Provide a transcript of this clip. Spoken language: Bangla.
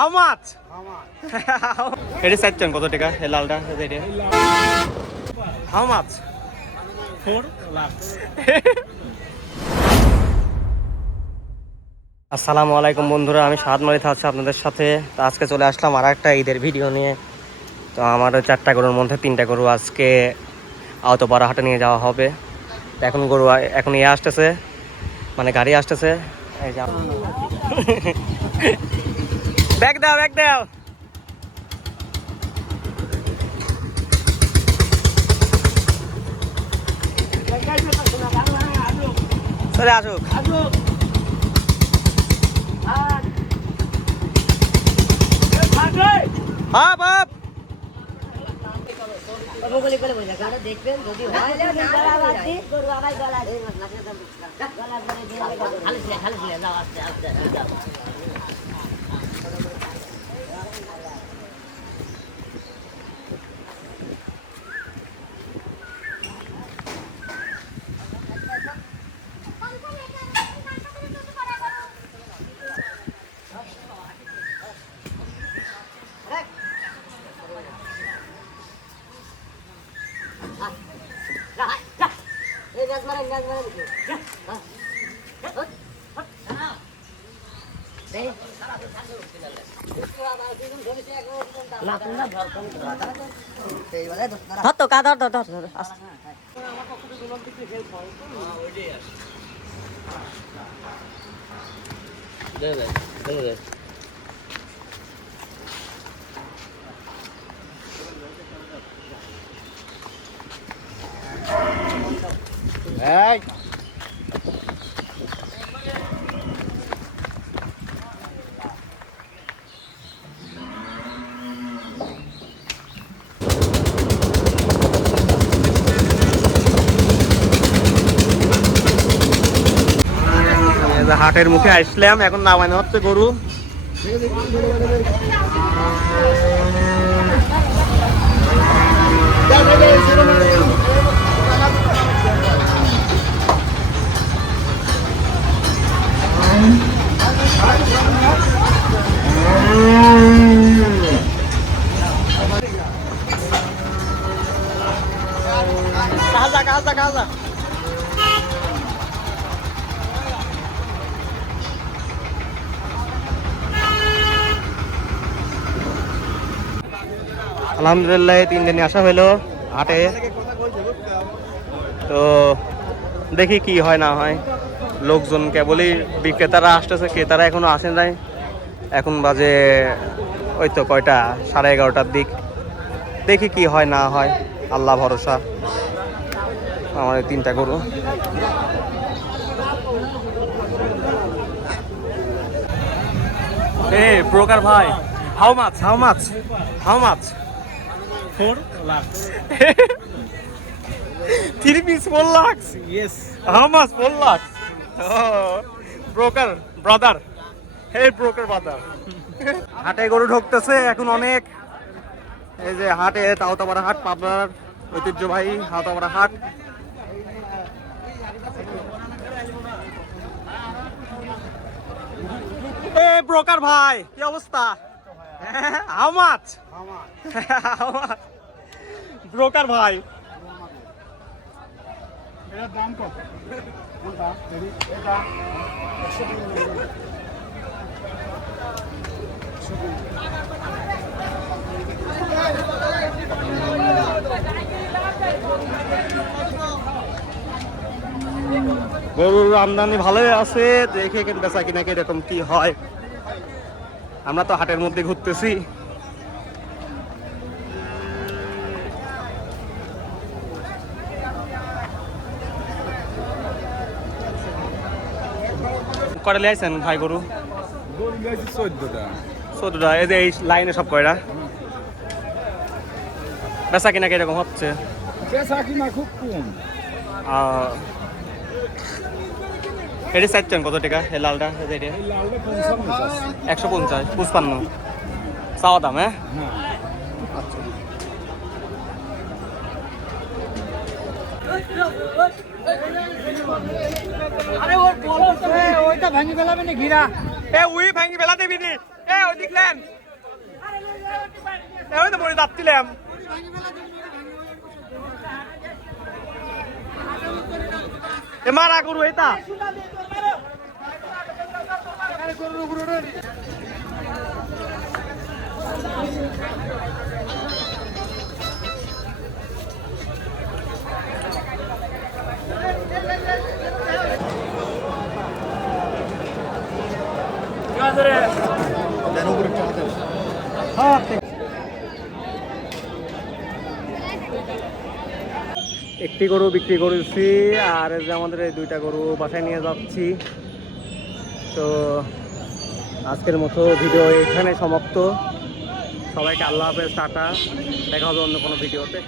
হাউ মাছ এটা চাইছেন কত টাকা এই লালটা হাউ মাছ 4 লাখ। আসসালামু আলাইকুম বন্ধুরা, আমি সাদ মালিথ আছি আপনাদের সাথে। তো আজকে চলে আসলাম আর একটা ঈদের ভিডিও নিয়ে। তো আমার 4টা গরুর মধ্যে 3টা গরু আজকে আওতাপাড়া হাটে নিয়ে যাওয়া হবে। তো এখন গরু এখন আসতেছে, মানে গাড়ি আসতেছে। এই যে ব্যাগ দাও ব্যাগ দাও। চলে আসুক। হ্যাঁ বাপ দেখবেন যদি হয় ধর তো কা ধর ধর ধর ধর হাটের মুখে আসলাম, এখন নামানো হচ্ছে গরু। কাজা কাজা কাজা আলহামদুলিল্লাহ 3 দিনে আসা হইলো হাটে। তো দেখি কি হয় না হয়। লোকজন কেবলই বিক্রেতারা আসতেছে, ক্রেতারা এখনো আসেন নাই। এখন বাজে ওই তো কয়টা 11:30টার দিক। দেখি কি হয় না হয়, আল্লাহ ভরসা। আমাদের 3টা গরু। এই ব্রোকার ভাই, how much how much how much 4 lakh. 3 piece 4 lakhs. Yes. How much 4 lakhs? Oh, broker brother. Hey broker brother. হাটে গরু ঢুকতেছে এখন অনেক। এই যে হাটে আওতাপাড়া হাট, পাবনার ঐতিহ্যবাহী আওতাপাড়া হাট। এই ব্রোকার ভাই, কি অবস্থা? হাউ মাছ ব্রোকার ভাই, এটার দাম কত? কোনটা? এটা 120। গরুর আমদানি ভালোই আছে, দেখে বেচা কিনা এরকম কি হয়। আমরা তো হাটের মধ্যে ঘুরতেছি। কয়টা লিয়েছেন ভাই গরু? গরু গাইছি 14টা। 14টা। এই যে এই লাইনে সব কয়টা? বেচা কিনা কিরকম হচ্ছে? বেচা কিনা খুব কম। এটা চাইছেন কত টাকা এই লালটা? এই লালটা 55 আছে। 150 55 চাওয়া দাম। হ্যাঁ আচ্ছা। আরে ওর বল ওইটা ভাঙি ফেলাবে না ঘিরা। এ উই ভাঙি ফেলা দেবি নি। ওদিক নেন ওই তো বলে যাচ্ছিলাম মারা করু এটা একটি গরু বিক্রি করেছি আর এই যে আমাদের এই দুইটা গরু বাসায় নিয়ে যাচ্ছি। তো আজকের মতো ভিডিও এখানে সমাপ্ত। সবাইকে আল্লাহ হাফেজ, টাটা, দেখা হবে অন্য কোনো ভিডিওতে।